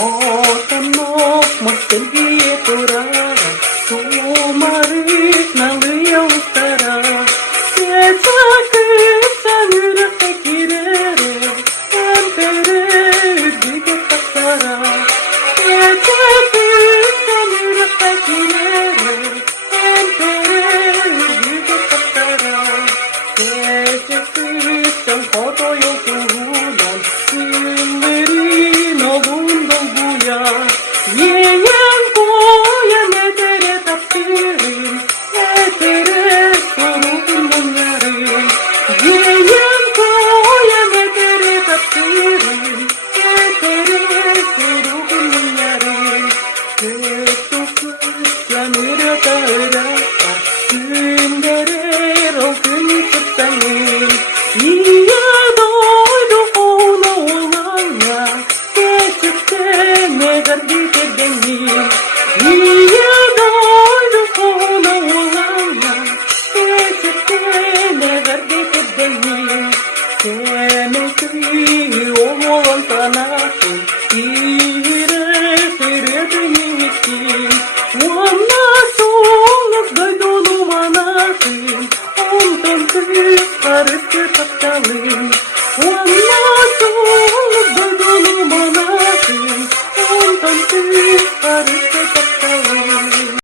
Отанок мостові тура, Сумарить налия стара, Сецаки самира фекирере, Емпере диге пасара, Сецаки самира фекирере, Емпере диге пасара, Сецаки сам ходою тугудан, Симмери новун долгуя, Yeyen koya ne tere taptirin, ne tere sorun yarın. Yeyen koya ne tere taptirin, ne tere sorun yarın. Ketuk yanır tara, günderer o gün sırtlanır. İya doydu ona olana, geçipte ne gardi tedengin. İya doydu ona olana, geçipte ne gardi tedengin. Seni kıyı olan sanatı, ire sırrı yiğitin. Valla soğuk doydulu manatın, ondan kız karısı taptalın.